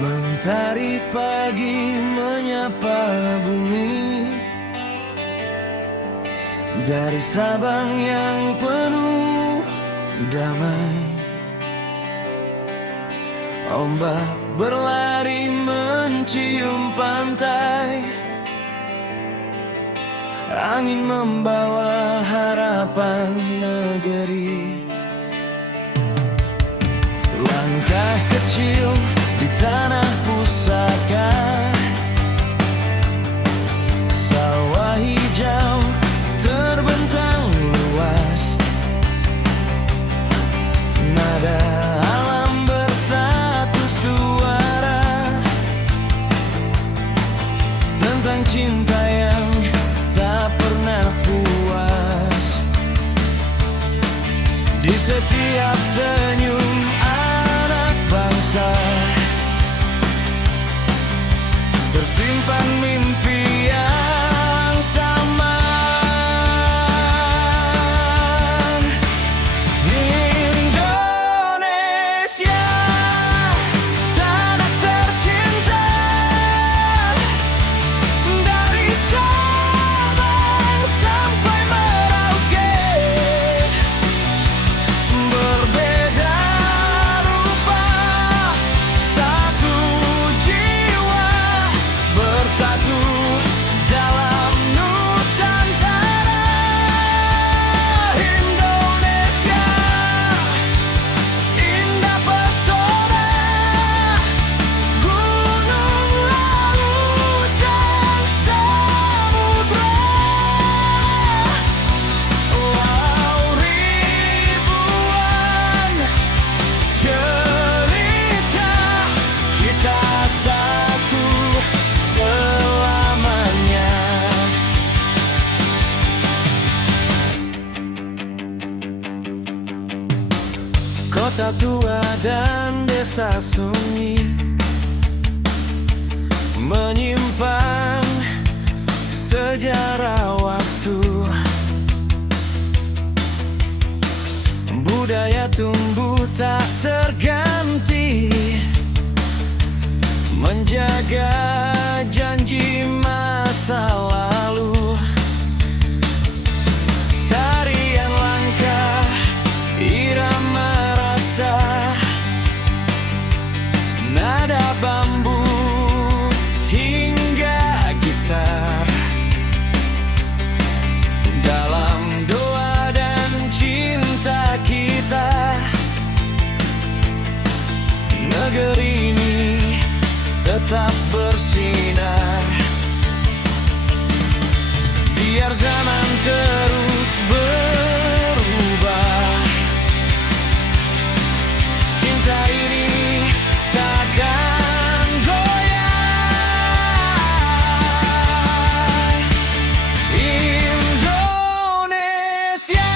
Mentari pagi menyapa bumi dari Sabang yang penuh damai. Ombak berlari mencium pantai, angin membawa harapan negeri. Langkah kecil di tanah pusaka, sawah hijau terbentang luas, nada alam bersatu suara tentang cinta yang tak pernah puas. Di setiap senyum anak bangsa tersimpan mimpi yang sama. Indonesia, tanah tercinta, dari Sabang sampai Merauke. Berbeda rupa, satu jiwa, bersatu dalam Nusantara. Indonesia, indah pesona, gunung, laut, dan samudra. Walau ribuan cerita, kita satu selamanya. Kota tua dan desa sunyi menyimpan sejarah waktu. Budaya tumbuh tak terganti, menjaga janji masa lalu. Tarian langkah, irama rasa, nada bambu hingga gitar, dalam doa dan cinta kita, negeri ini tetap bersinar. Biar zaman terus berubah, cinta ini takkan goyah. Indonesia,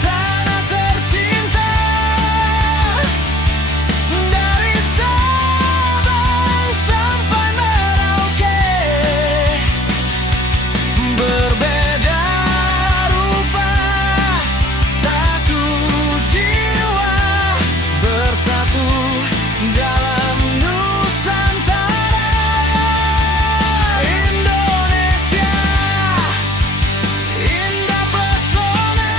tanah tercinta, dari Sabang sampai Merauke. Berbeda rupa, satu jiwa, bersatu dalam Nusantara. Indonesia, indah pesona,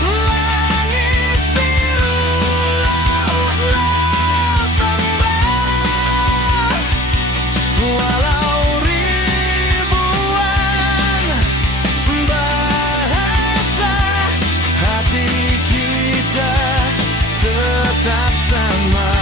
langit biru, laut tembak. Walau ribuan bahasa, hati kita tetap sama.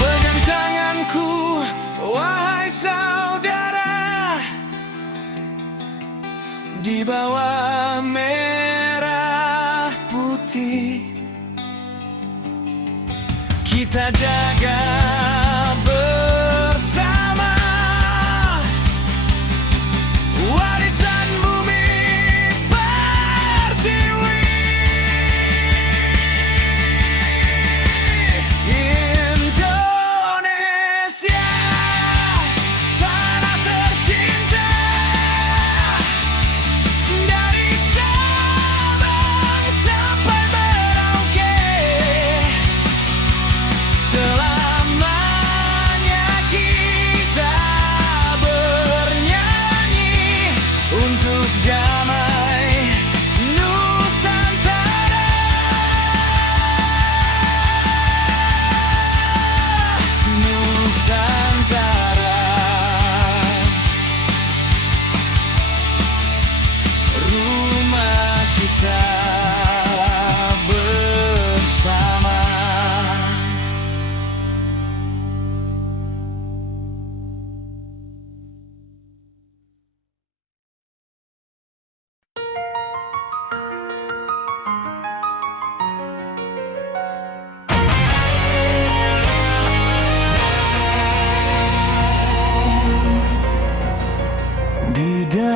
Pegang tanganku, wahai saudara, di bawah merah putih kita jaga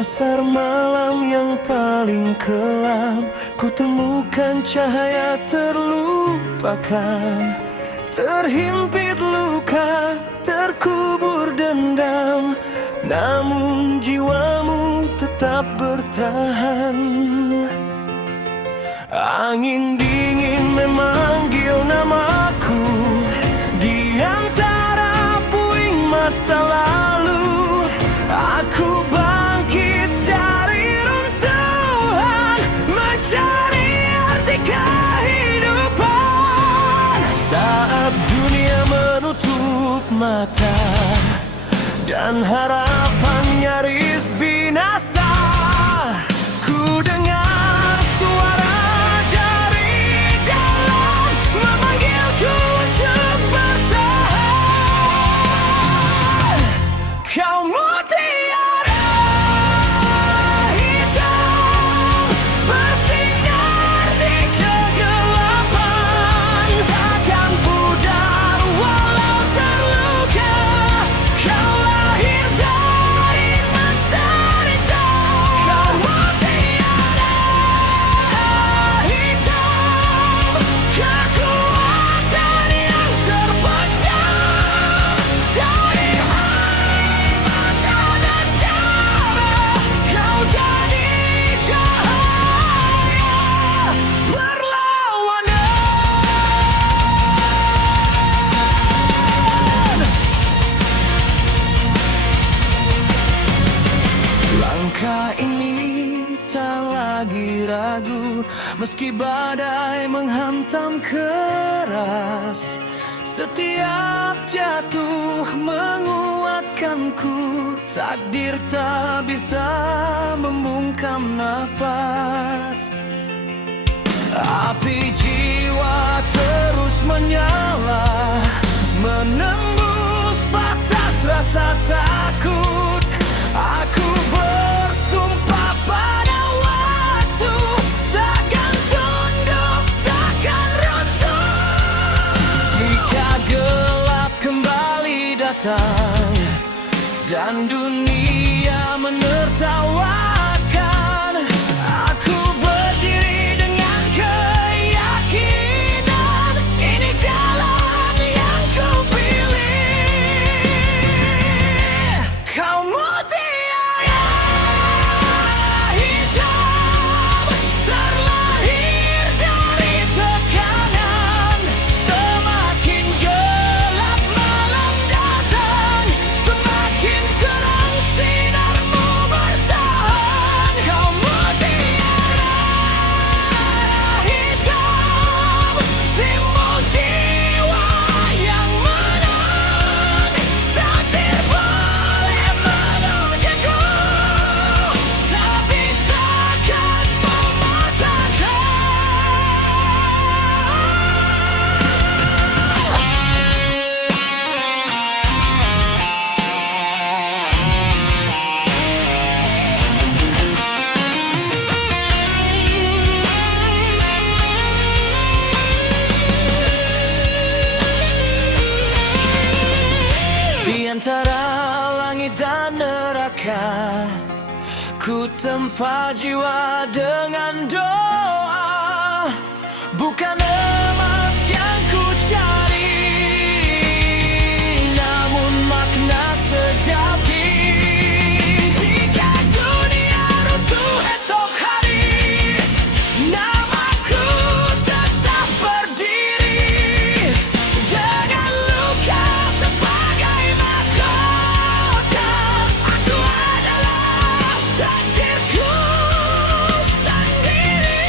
dasar malam yang paling kelam, ku temukan cahaya terlupakan. Terhimpit luka, terkubur dendam, namun jiwamu tetap bertahan. Angin dingin memanggil namaku di antara puing masa lalu. Aku bangkit dari runtuhan, mencari arti kehidupan. Saat dunia menutup mata dan harapan nyaris binasa, ku dengar suara dari dalam memanggilku untuk bertahan. Kau mutiara hitam bersinar di kegelapan, takkan pudar walau terluka. Kau lahir dari menderita. Kau mutiara hitam, kekuatan yang terpendam dari air mata dan darah. Kau jadi cahaya perlawanan. Langkah ini tak lagi ragu, meski badai menghantam keras. Setiap jatuh menguatkanku, takdir tak bisa membungkam napas. Api jiwa terus menyala, menembus batas rasa takut. Aku bersumpah pada waktu, takkan tunduk, takkan runtuh. Jika gelap kembali datang dan dunia menertawakan, aku berdiri dengan keyakinan. Ini jalan yang ku pilih. Kau mutiara hitam, terlahir dari tekanan. Semakin gelap malam datang, semakin terang sinarmu bertahan. Kau mutiara hitam, simbol jiwa yang menang. Takdir boleh menujakku, tapi takkan mematahkan. Di antara langit dan neraka, ku tempa jiwa dengan doa. Bukan emas yang ku cari, namun makna sejati. Jika dunia runtuh esok hari, namaku tetap berdiri. Dengan luka sebagai mahkota, aku adalah takdirku sendiri.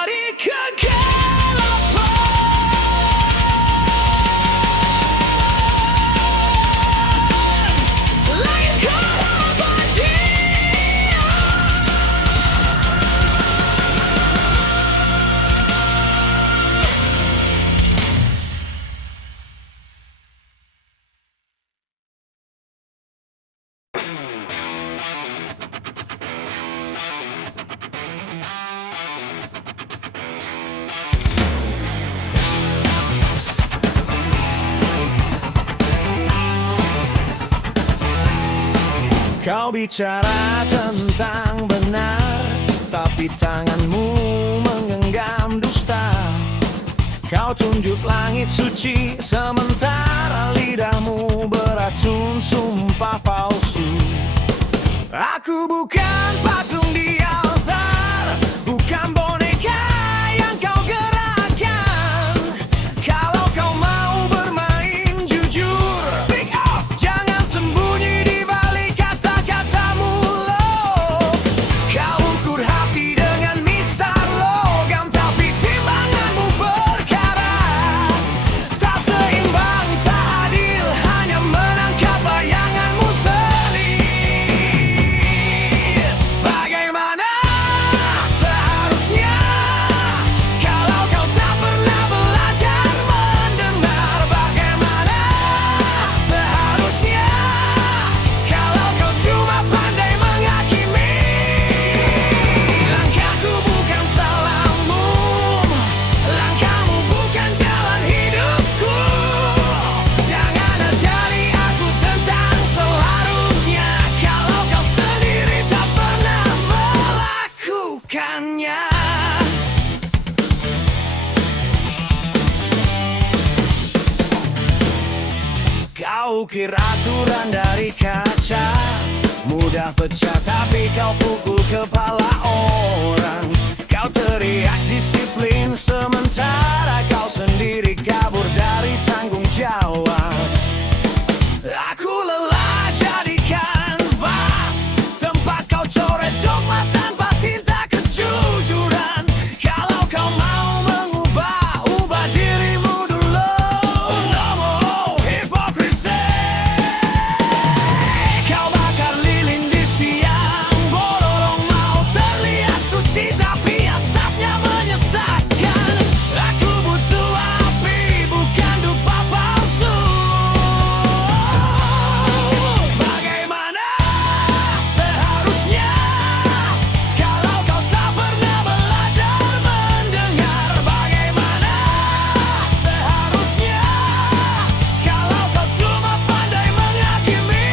dari kegelapan. Langit Kau bicara tentang benar, tapi tanganmu menggenggam dusta. Kau tunjuk langit suci, sementara lidahmu beracun sumpah palsu. Aku bukan patung di altar, bukan boneka yang kau gerakkan. Kalau kau mau bermain jujur, speak up, jangan sembunyi di balik kata-kata mulut. Kau ukur hati dengan mistar logam, tapi timbanganmu berkarat. Tak seimbang, tak adil, hanya menangkap bayanganmu sendiri. Bagaimana seharusnya kalau kau tak pernah belajar mendengar? Bagaimana seharusnya kalau kau cuma pandai menghakimi? Langkahku bukan salahmu, langkahmu bukan jalan hidupku. Jangan ajari aku tentang seharusnya kalau kau sendiri tak pernah melakukannya. Kau kira aturan dari kaca mudah pecah, tapi kau pukul kepala orang. Kau teriak disiplin, sementara kau sendiri kabur dari tanggung jawab. Aku lelah jadi kanvas, tempat kau coret dogma tanpa tinta kejujuran. Kalau kau mau mengubah, ubah dirimu dulu. No more hypocrisy. Kau bakar lilin di siang bolong, mau terlihat suci tapi asapnya menyesatkan. Aku butuh api, bukan dupa palsu. Bagaimana seharusnya kalau kau tak pernah belajar mendengar? Bagaimana seharusnya kalau kau cuma pandai menghakimi?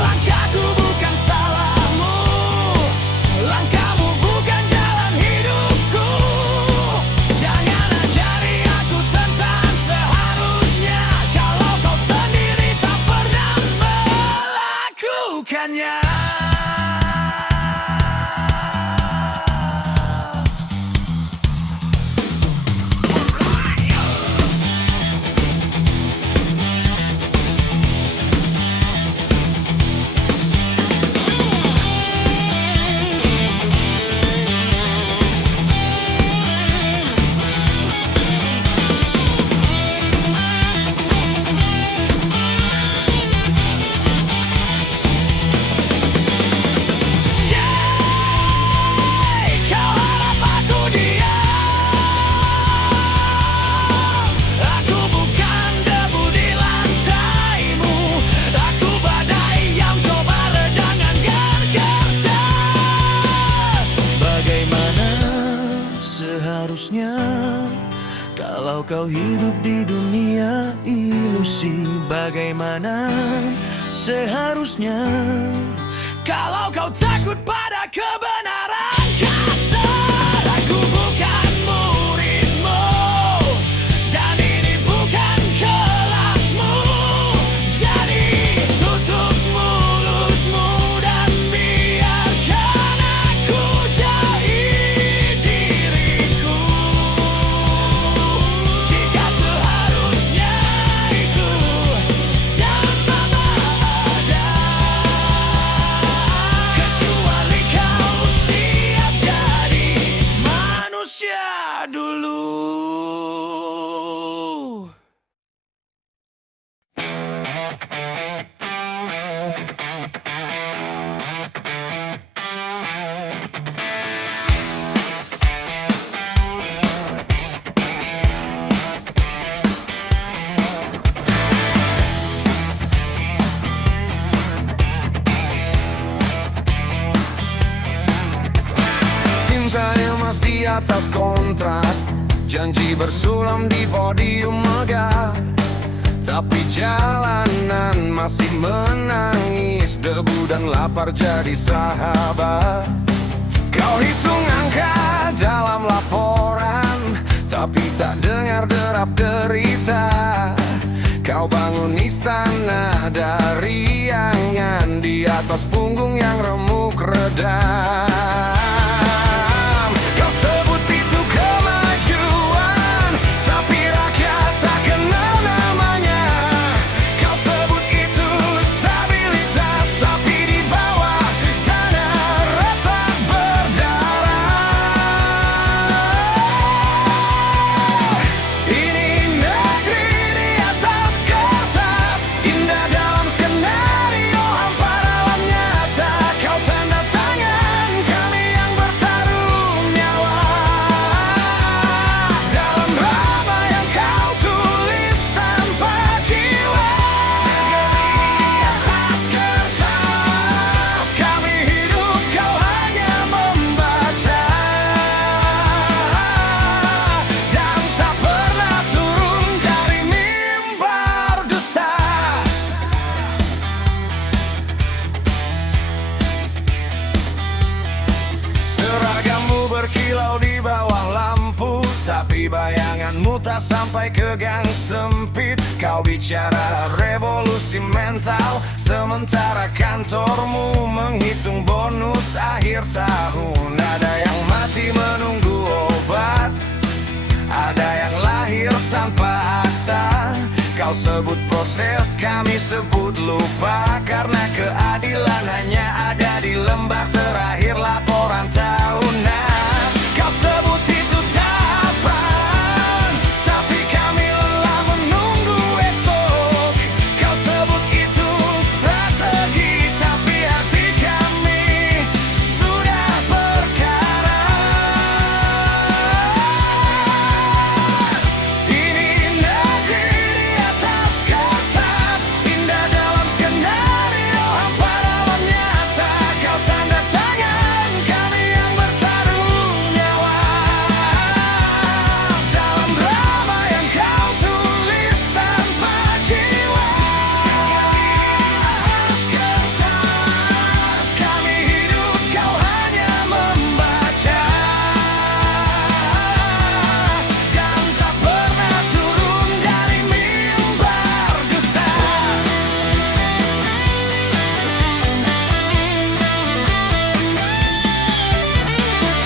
Langkahku bukan salahmu, langkahmu bukan jalan hidupku. Jangan ajari aku tentang seharusnya kalau kau sendiri tak pernah melakukannya. Kau harap aku diam. Aku bukan debu di lantaimu, aku badai yang coba redam dengan kertas. Bagaimana seharusnya kalau kau hidup di dunia ilusi? Bagaimana seharusnya kalau kau takut pada kebenaran kasar? Aku bukan muridmu, dan ini bukan kelasmu. Jadi tutup mulutmu dan biarkan aku jahit diriku. Jika seharusnya itu tanpa ada, kecuali kau siap jadi atas kontrak, janji bersulam di podium megah. Tapi jalanan masih menangis, debu dan lapar jadi sahabat. Kau hitung angka dalam laporan, tapi tak dengar derap derita. Kau bangun istana dari angan di atas punggung yang remuk redam. Kau sebut itu kemajuan, tapi rakyat tak kenal namanya. Kau sebut itu stabilitas, tapi di bawah tanah retak berdarah. Ini negeri di atas kertas, indah dalam skenario, hampa dalam nyata. Kau tanda tangan, kami yang bertaruh nyawa. Dalam drama yang kau tulis tanpa jiwa. Negeri di atas kertas, kami hidup, kau hanya membaca. Dan tak pernah turun dari mimbar dusta. Seragammu berkilau di bawah lampu, tapi bayanganmu tak sampai ke gang sempit. Kau bicara revolusi mental, sementara kantormu menghitung bonus akhir tahun. Ada yang mati menunggu obat, ada yang lahir tanpa akta. Kau sebut proses, kami sebut lupa, karena keadilan hanya ada di lembar terakhir laporan tahunan. Kau sebut itu tahapan, tapi kami lelah menunggu esok. Kau sebut itu strategi, tapi hati kami sudah berkarat. Ini negeri di atas kertas, indah dalam skenario, hampa dalam nyata. Kau tanda tangan, kami yang bertaruh nyawa. Dalam drama yang kau tulis tanpa jiwa. Negeri di atas kertas, kami hidup, kau hanya membaca. Dan tak pernah turun dari mimbar dusta.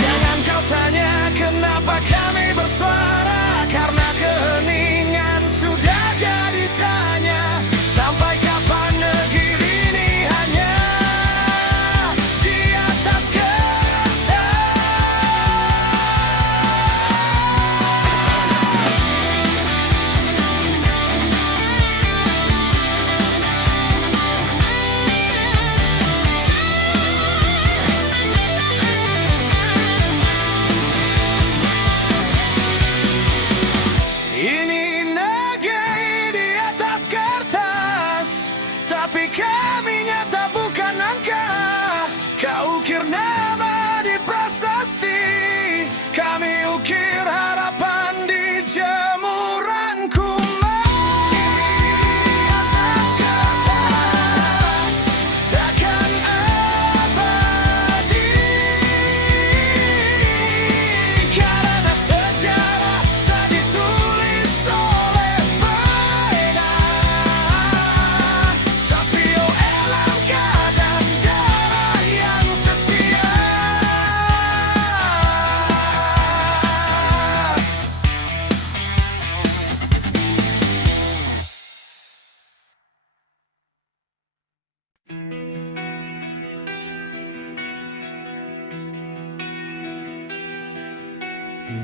Jangan kau tanya kenapa kami bersuara, karena keheningan sudah jadi tanya. Sampai kapan negeri ini hanya di atas kertas? Ini negeri di atas kertas, tapi kami nyata bukan angka. Kau ukir nama di prasasti, kami ukir harapan di jemuran kuman. Di atas kertas, takkan abadi, karena sejarah tak ditulis oleh pena, tapi oleh langkah dan darah yang setia.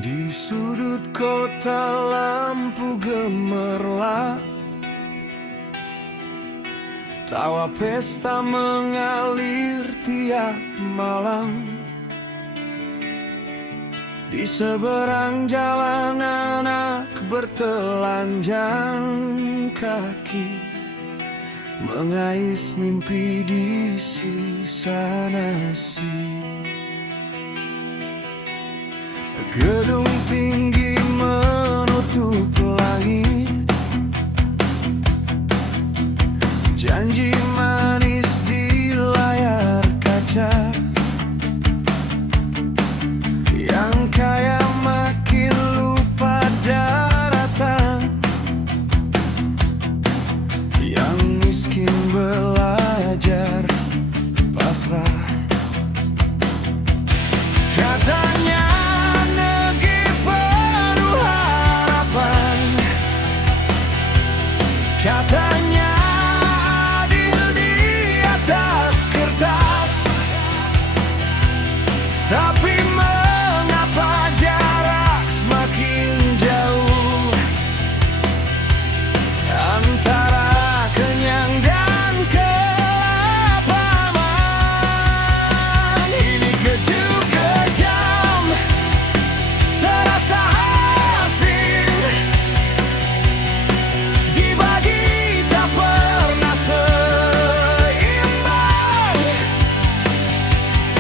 Di sudut kota lampu gemerlap, tawa pesta mengalir tiap malam. Di seberang jalan anak bertelanjang kaki, mengais mimpi di sisa nasi. Gedung tinggi menutup langit, janji manis di layar kaca. Yang kaya makin lupa daratan, yang miskin belajar pasrah. Katanya negeri penuh harapan, katanya adil di atas kertas. Tapi mengapa jarak semakin jauh antara kenyang dan kelaparan? Ini kejut kejam, terasa asing, dibagi tak pernah seimbang.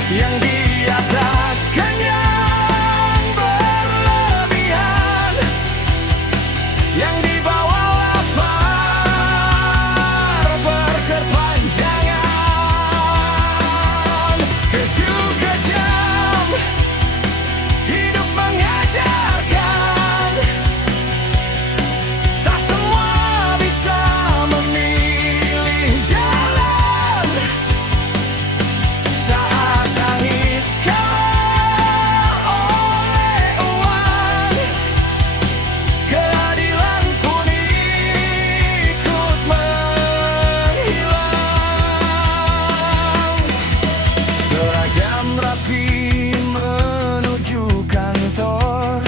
Yang di atas kenyang berlebihan, yang di bawah lapar berkepanjangan. Kejut kejam, hidup mengajarkan, tak semua bisa memilih jalan. Saat tangis kalah oleh uang, keadilan pun ikut menghilang. Seragam rapi menuju kantor,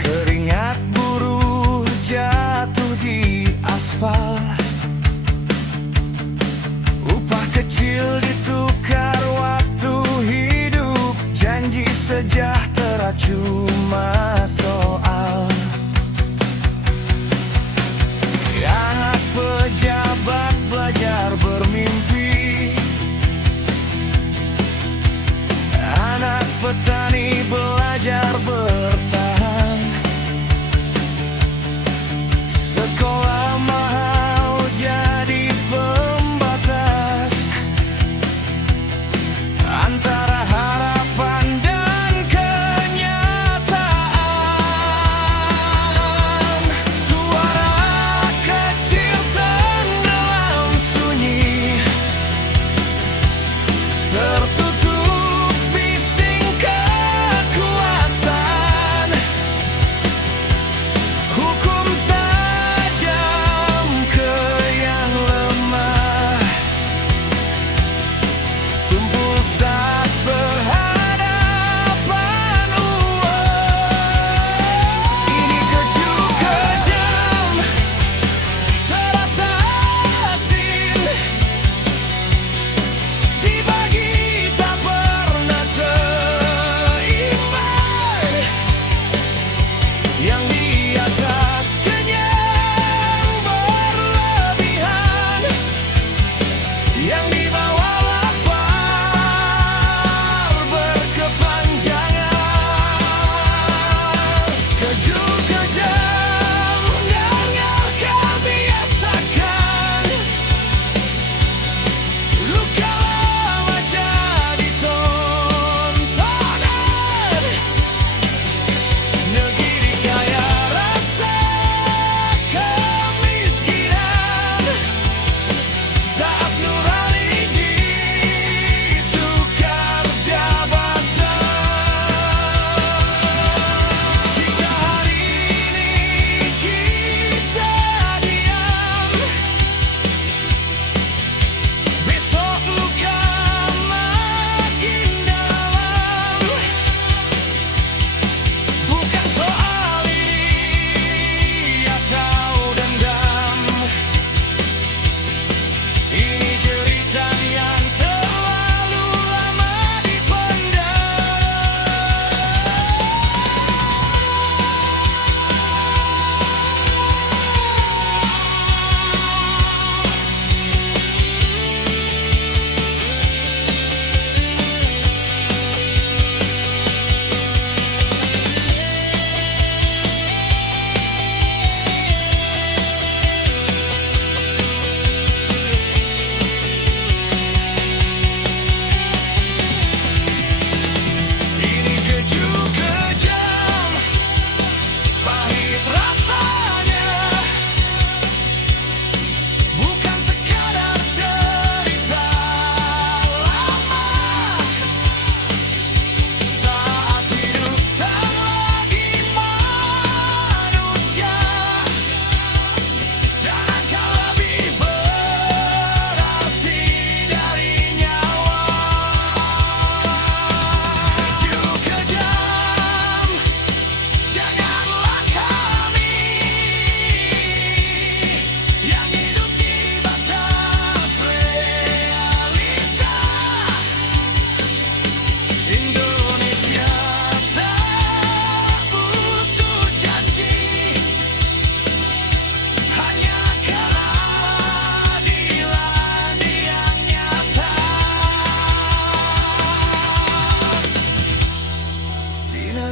keringat buruh jatuh di aspal. Upah kecil ditukar waktu hidup, janji sejahtera cuma soal. Anak pejabat belajar bermimpi, anak petani belajar bertahan. Sekolah mahal jadi pembatas antara harapan dan kenyataan. Suara kecil tenggelam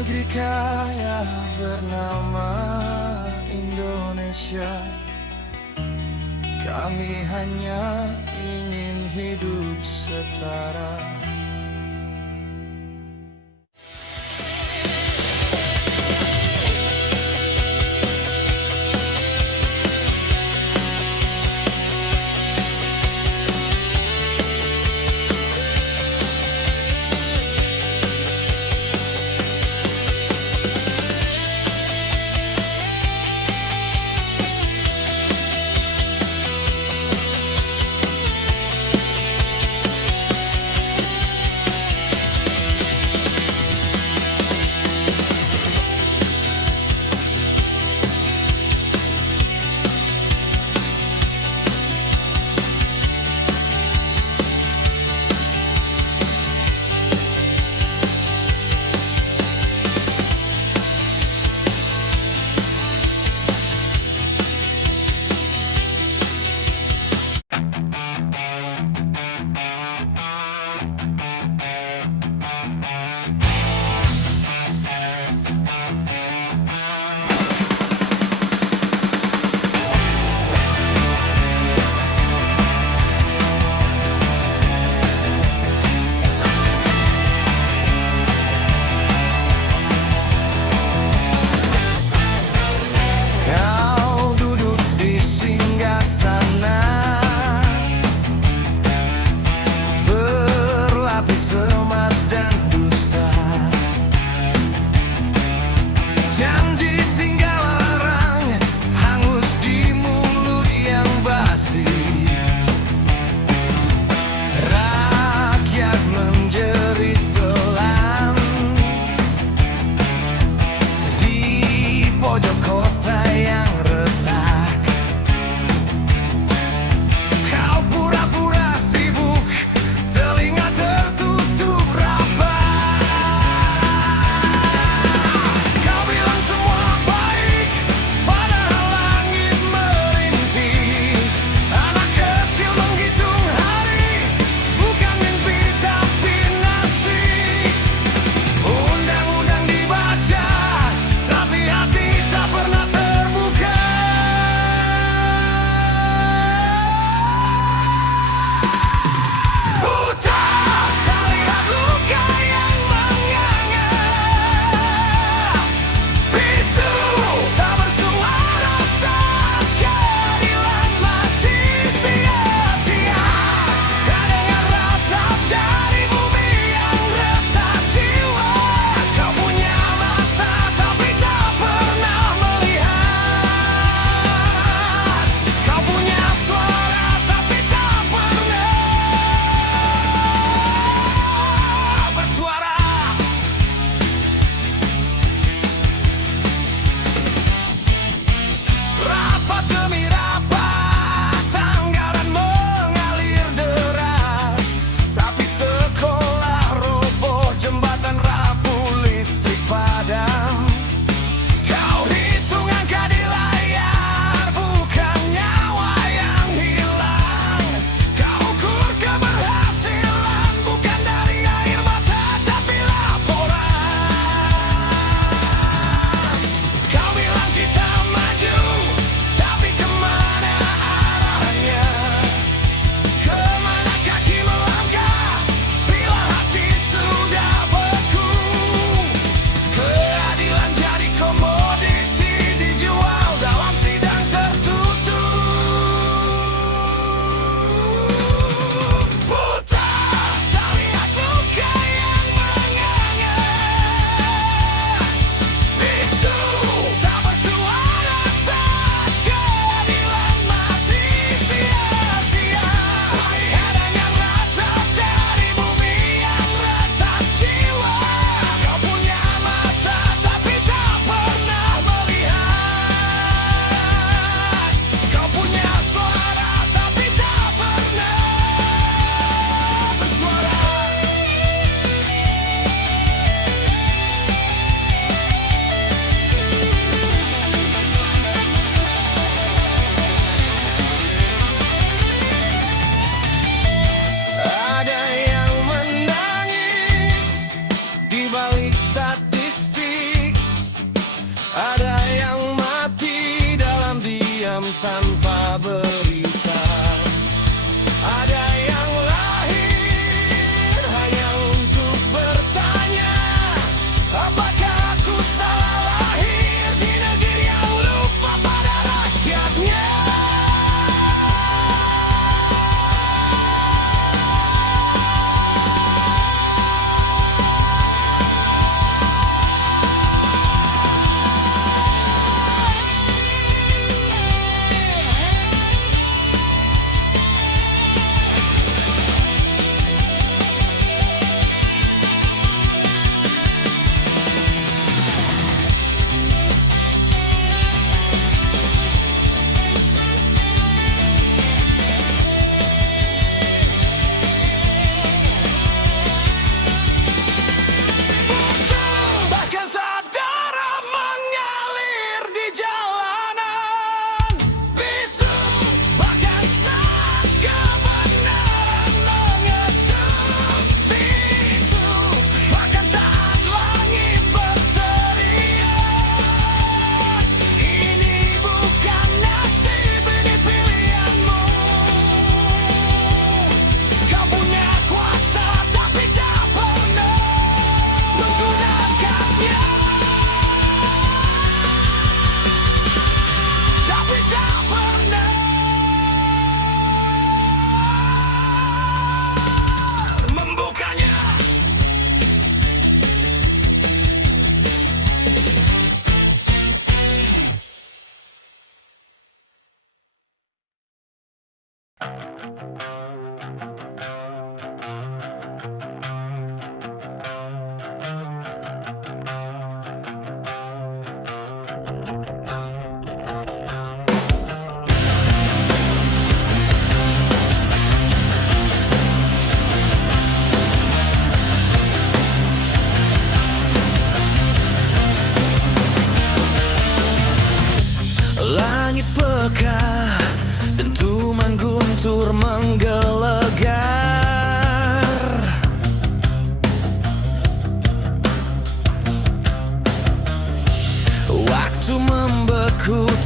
negeri kaya bernama Indonesia. Kami hanya ingin hidup setara.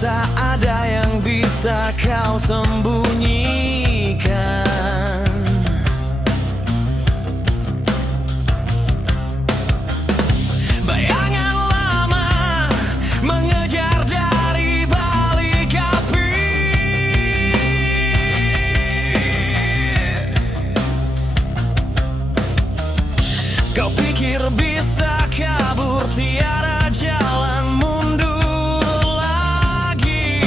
rasa ada yang bisa kau sembunyikan. Bayangan lama mengejar dari balik api. Kau pikir bisa kabur, tiada jalan mundur lagi.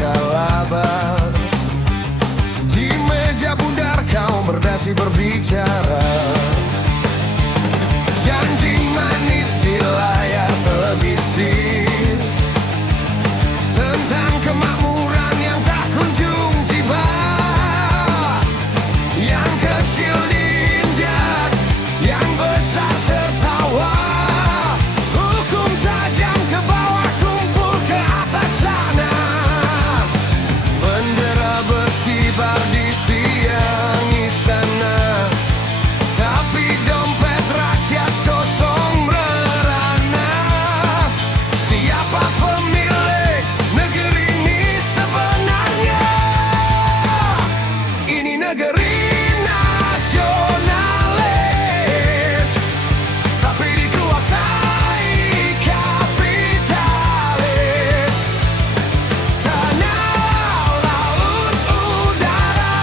kalabar. Di meja bundar kau berdasi berbicara, janji manis di layar televisi tentang kemakmuran yang tak kunjung tiba. Yang kecil diinjak, yang besar tertawa. Hukum tajam ke bawah, kumpul ke atas sana. Bendera berkibar di tiang istana, tapi dompet rakyat kosong merana. Siapa pemilik negeri ini sebenarnya? Ini negeri nasionalis, tapi dikuasai kapitalis. Tanah, laut, udara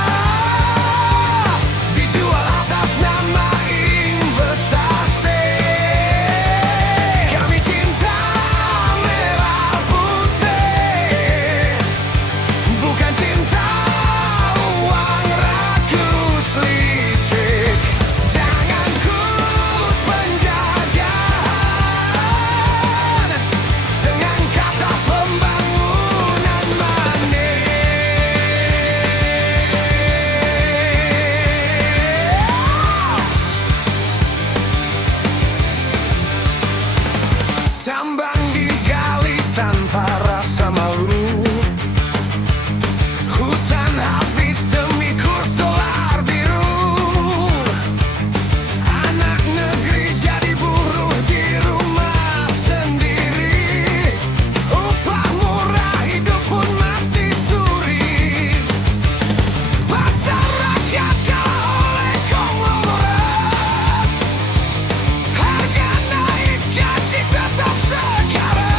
dijual atas nama investasi. Kami cinta merah putih, bukan cinta uang rakus licik. Jangan kurus penjajahan dengan kata pembangunan manis. Tambang digali tanpa rasa malu, hutan habis demi kurs dolar biru. Anak negeri jadi buruh di rumah sendiri. Upah murah, hidup pun mati suri. Pasar rakyat kalah oleh konglomerat. Harga naik, gaji tetap sekarat.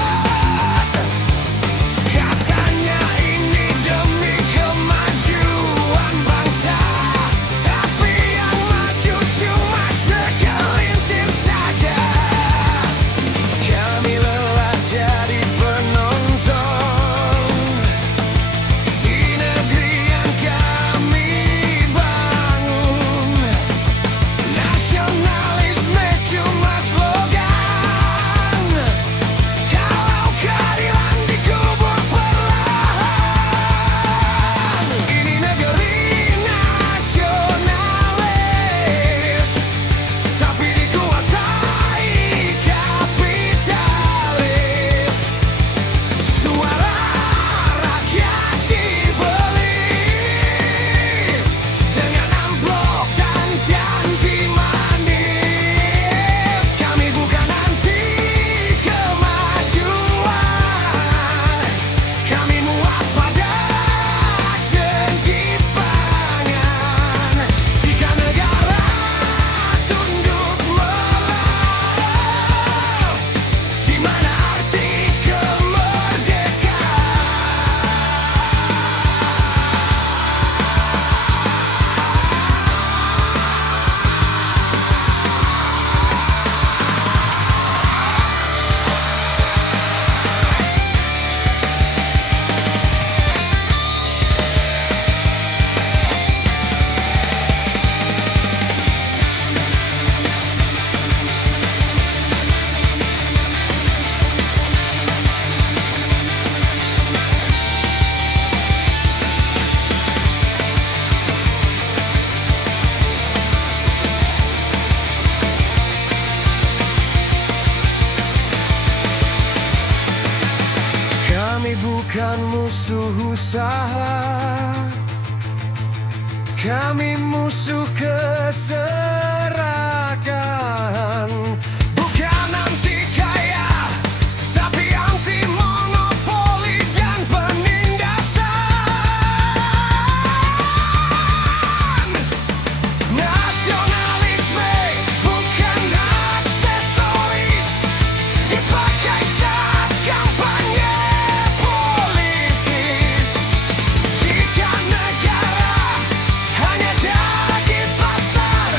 Katanya ini demi kemajuan bangsa, tapi yang maju cuma segelintir saja. Kami lelah jadi penonton di negeri yang kami bangun. Nasionalisme cuma slogan, kalau keadilan dikubur perlahan. Ini negeri nasionalis, tapi dikuasai kapitalis. Suara rakyat dibeli dengan amplop dan janji manis. Kami bukan anti kemajuan, kami muak pada janji pangan. Jika negara tunduk melah, di mana arti kemerdekaan? Kami bukan musuh usaha, kami musuh keserakahan. Bukan anti kaya, tapi anti monopoli dan penindasan. Nasionalisme bukan aksesoris dipakai saat kampanye politis. Jika negara hanya jadi pasar,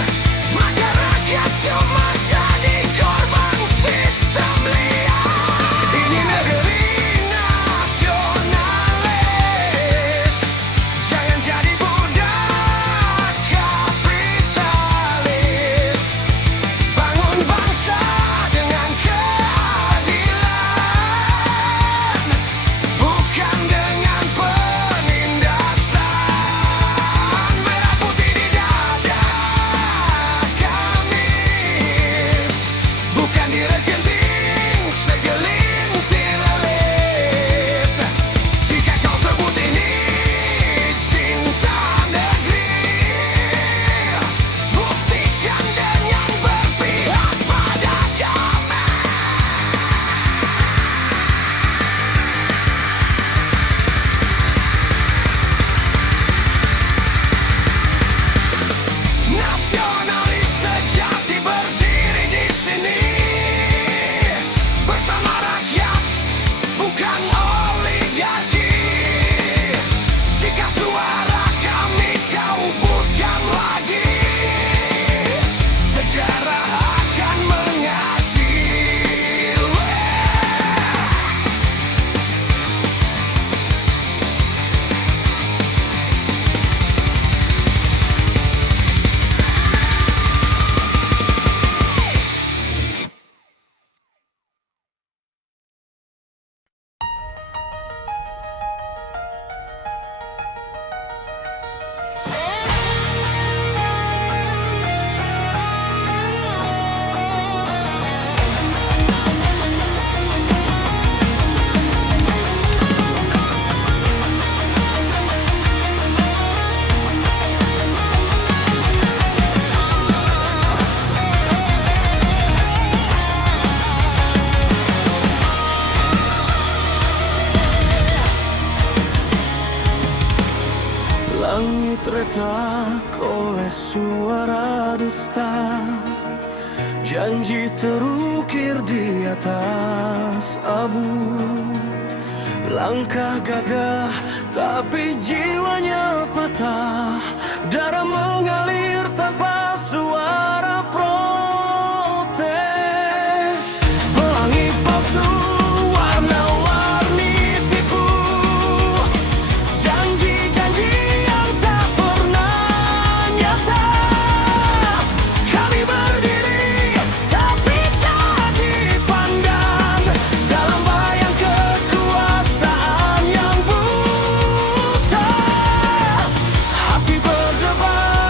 Langit retak oleh suara dusta, janji terukir di atas abu. Langkah gagah tapi jiwanya patah, darah mengalir tanpa suara protes. Pelangi palsu, warna-warni tipu, janji-janji yang tak pernah nyata. Kami berdiri tapi tak dipandang, dalam bayang kekuasaan yang buta. Hati berdebar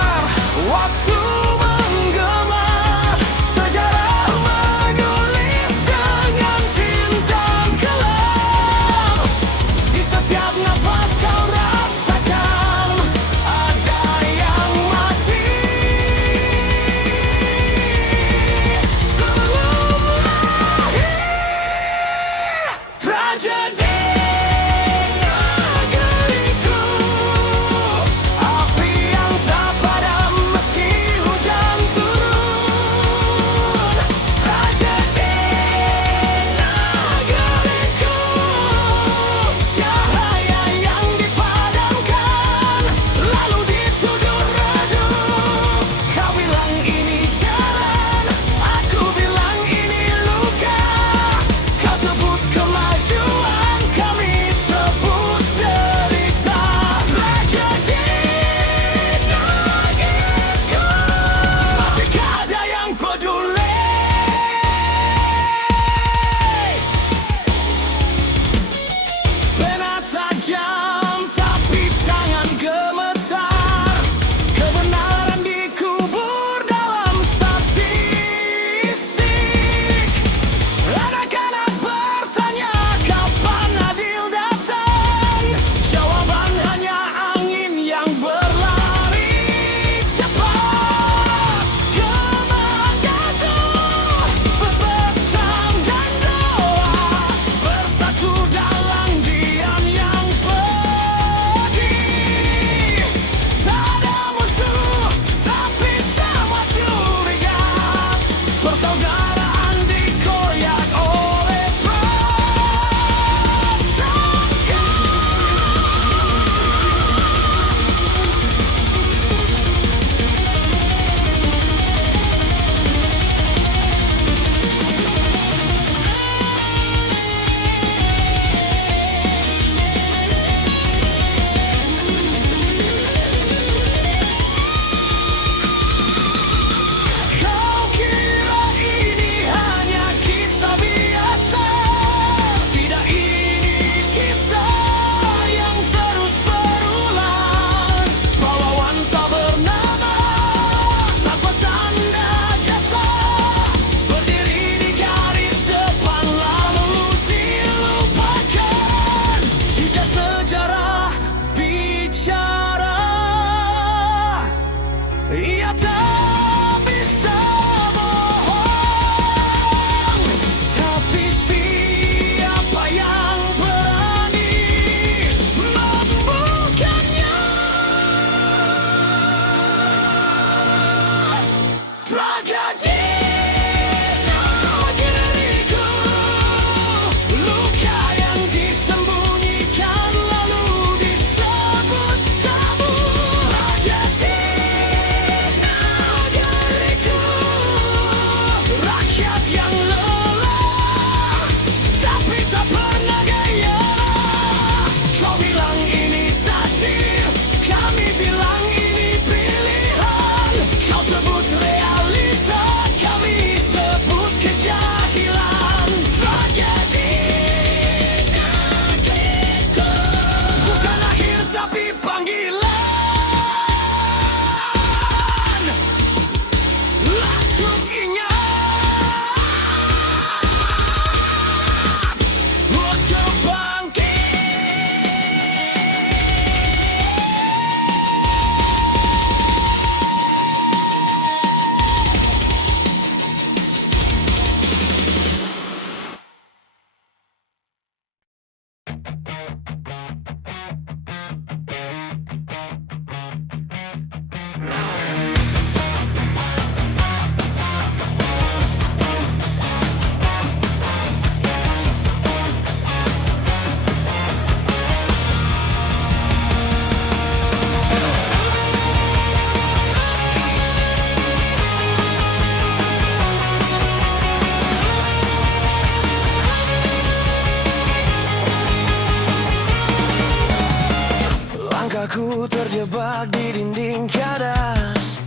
Aku terjebak di dinding kadas.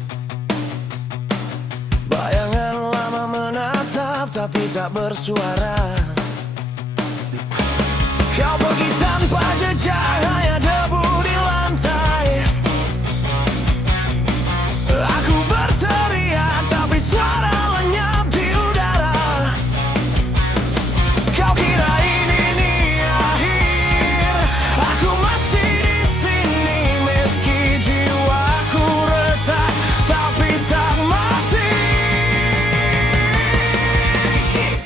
Bayangan lama menatap tapi tak bersuara. Kau pergi tanpa jejak, hanya debu di lantai. Aku berteriak tapi suara lenyap di udara. Kau kira ini akhir, aku masih di sini meski jiwaku retak tapi tak mati.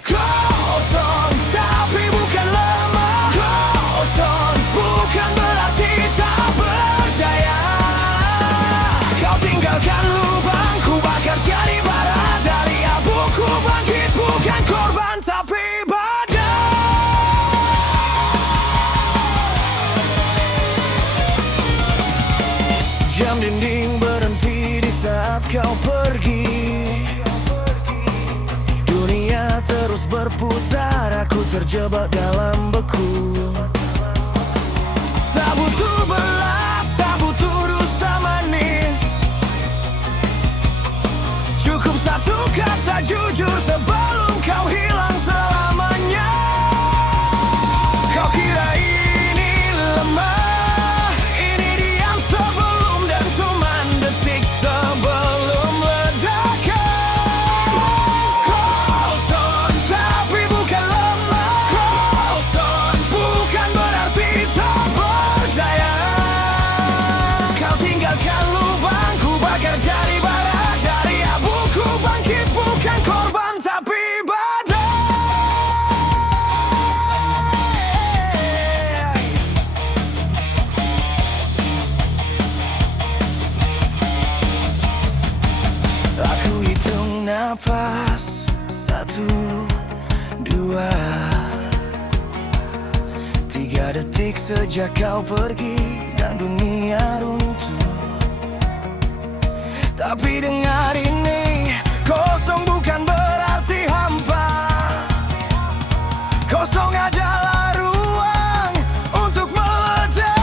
Kosong tapi bukan lemah, kosong bukan berarti tak berdaya. Kau tinggalkan lubang, ku bakar jadi bara. Dari abuku bangkit, bukan korban tapi jam dinding berhenti di saat kau pergi. Dunia terus berputar, aku terjebak dalam beku. Tak butuh belas, tak butuh dusta manis. Cukup satu kata jujur sebelum kau hilang selamanya. Kau kira ini lemah, ini diam sebelum dentuman detik sebelum ledakan. Kosong tapi bukan lemah, kosong bukan berarti tak berdaya. Kau tinggalkan lubang, ku bakar jadi bara. Dari abuku bangkit, bukan korban tapi badai. Aku hitung nafas, 1, 2, 3 detik sejak kau pergi dan dunia runtuh. Tapi dengar ini, kosong bukan berarti hampa. Kosong adalah ruang untuk meledak.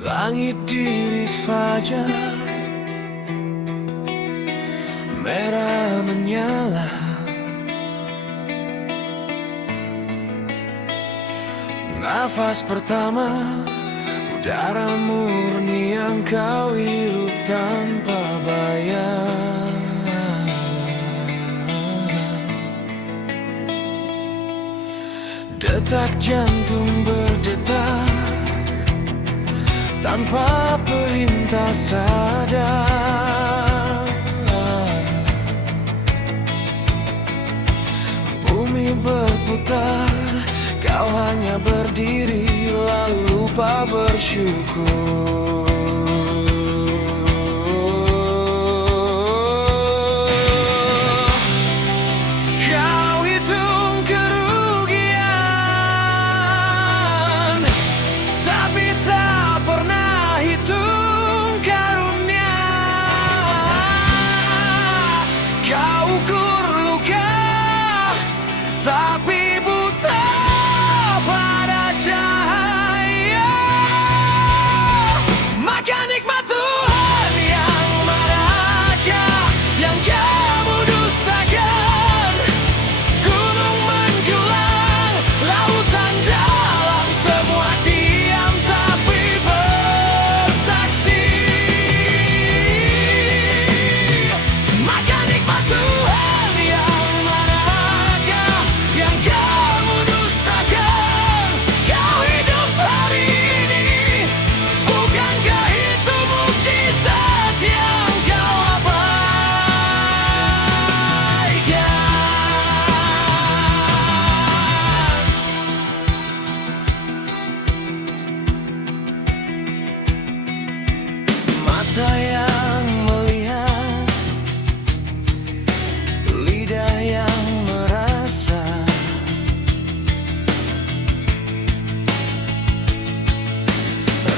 Langit diiris fajar, merah menyala. Nafas pertama, udara murni yang kau hirup tanpa bayar. Detak jantung berdetak tanpa perintah sadar. Kau hitung kerugian, tapi tak pernah hitung karunia. Kau ukur luka, tapi buta pada cahaya. Maka nikmat Tuhan yang marahkah yang kamu dustakan. Gunung menjulang, lautan dalam, semua diam tapi bersaksi. Maka nikmat Tuhan yang manakah yang kamu dustakan. Kau hidup hari ini, bukankah itu mukjizat yang kau abaikan? Mata yang melihat, lidah yang merasa,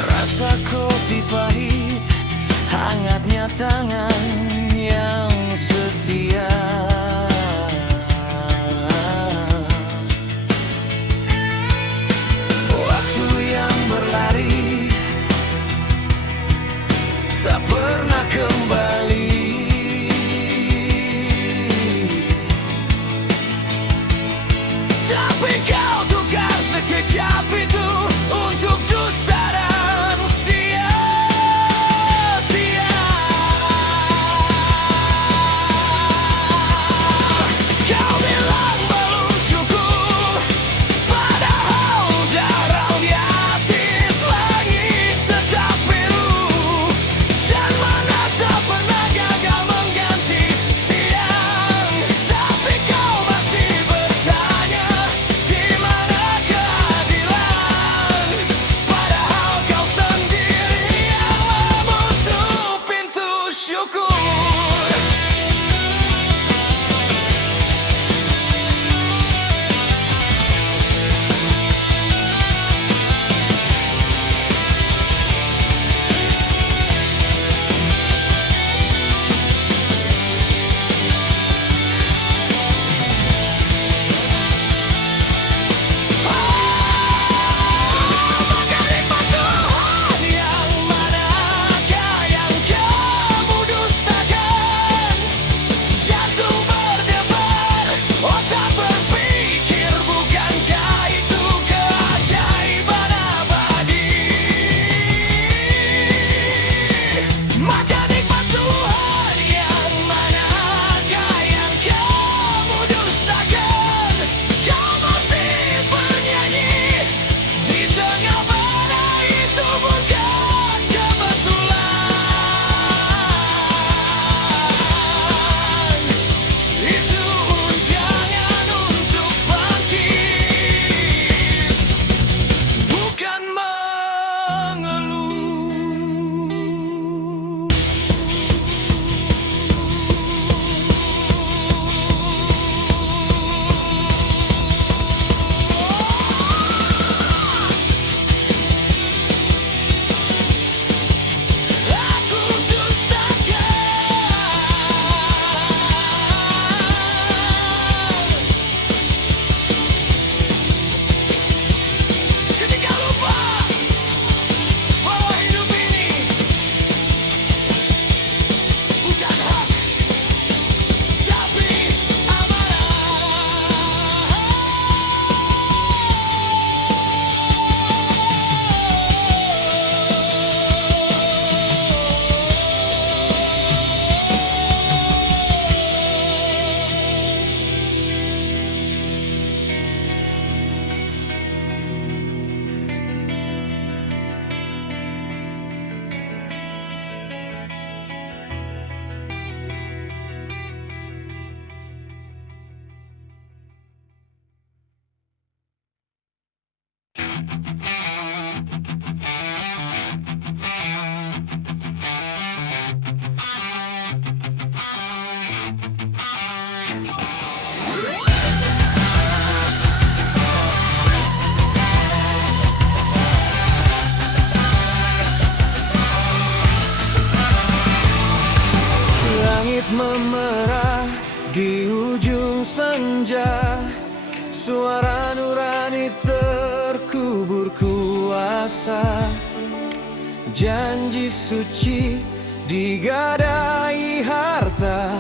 rasa kopi pahit, hangatnya tangan yang setia. Waktu yang berlari tak pernah kembali. Tapi kau tukar sekejap itu untuk dusta dan sia-sia. Langit memerah di ujung senja, suara nurani terkubur kuasa. Janji suci digadai harta,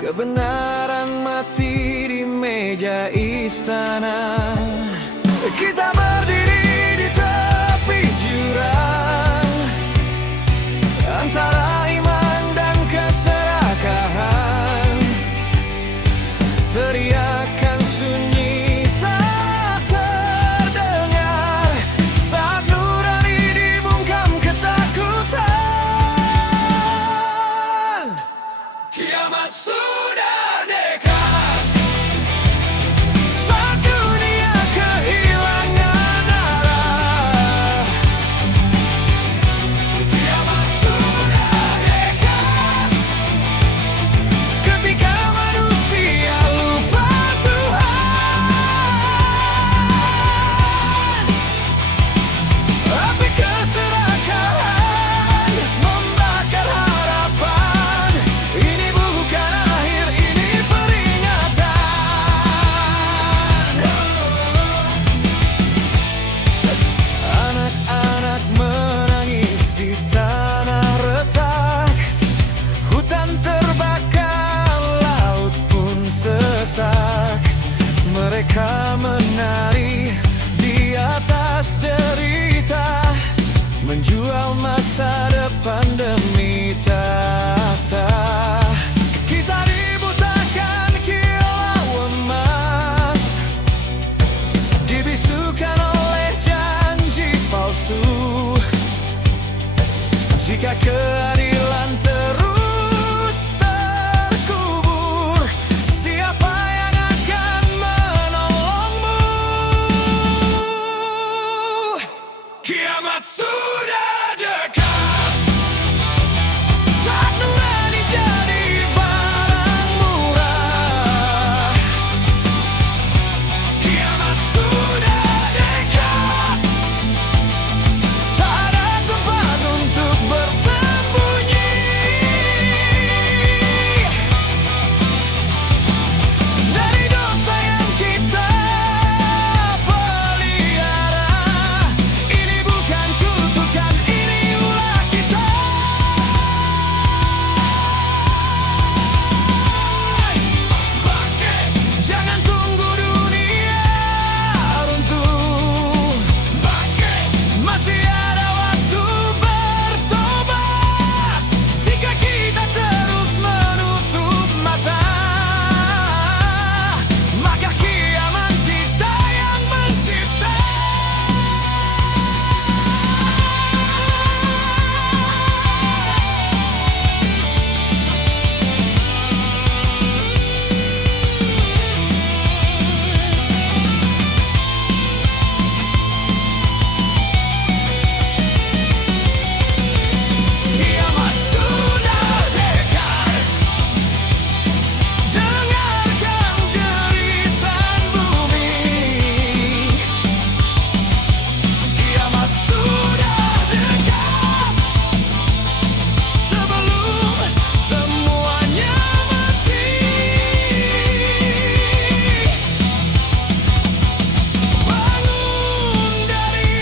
kebenaran mati di meja istana. Kita berdiri di tepi jurang antara iman dan keserakahan. Teriakan sunyi tak terdengar saat nurani dibungkam ketakutan. Kiamat sudah dekat saat dunia kehilangan arah. Kiamat sudah dekat ketika manusia lupa Tuhan. Api keserakahan membakar harapan. Ini bukan akhir, ini peringatan. Anak-anak menangis di tanah retak, hutan terbakar, laut pun sesak. Mereka menari di atas derita, menjual masa depan demi tahta. Kita dibutakan kilau emas, dibisukan oleh janji palsu. Jika keadilan terus terkubur, siapa yang akan menolongmu? Kiamat sudah dekat saat nurani jadi barang murah. Kiamat sudah dekat, tak ada tempat untuk bersembunyi. Dari dosa yang kita pelihara, ini bukan kutukan, ini ulah kita. Bangkit, jangan tunggu dunia runtuh. Bangkit, masih ada waktu bertobat. Jika kita terus menutup mata, maka kiamat kita yang mencipta. Kiamat sudah dekat, dengarkan jeritan bumi. Kiamat sudah dekat, sebelum semuanya mati. Bangun dari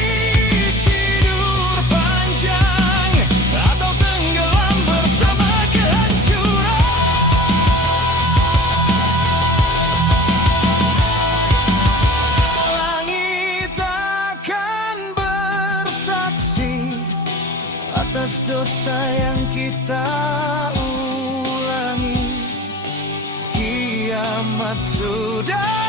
tidur panjang, atau tenggelam bersama kehancuran. Langit akan bersaksi atas dosa yang kita ulangi. Kiamat sudah